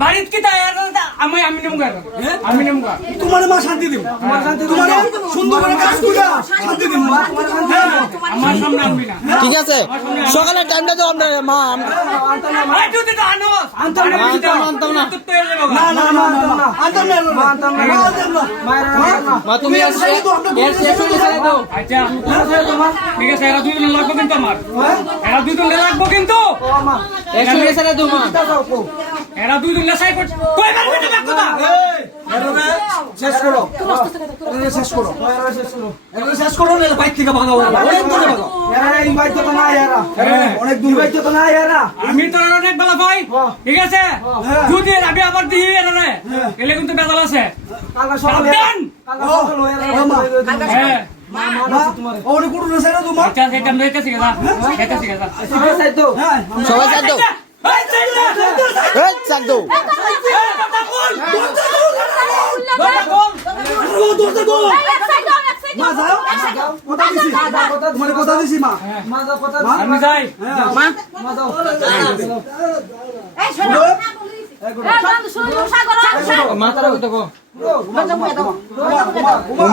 বাড়িত কি তাই আমি নেমগা তোমার মা শান্তি দিব তোমার সুন্দর করে কাজ কইরা শান্তি দিব আমার সামনে আনবি না ঠিক আছে সকালে টাইমটা দাও আমরা মা আই তুই তো আনোস আনতাম না না না না না আনতাম না মা তুমি এর শেষ করে দাও আচ্ছা ঠিক আছে এরা দুইজন লাগবো কিন্তু আমার এরা দুইজন লাগবো কিন্তু এর শেষ করে দাও মা এরা দুইজন লেসাই কই মারবি না কথা শেষ করো শেষ করো শেষ করো না বাইক থেকে ভাগাও অনেক দূরে ভাগাও এই বাইক তো না ইয়ারা অনেক দূর বাইক তো না ইয়ারা আমি তো অনেক বেলা ভাই ঠিক আছে যদি আমি আবার দিই এরা রে এলে কিন্তু বেজাল আছে কালকা সকালে কালকা সকালে ইয়ারা হ্যাঁ ওরে কোন রসে না তোমার আচ্ছা সেটা আমরা এটা শিখে যা এটা শিখে যা সবাই সাইড দাও সবাই সাইড দাও এই সাইড দাও কথা দিছি মা আমি যাই মা মাথার কথা কো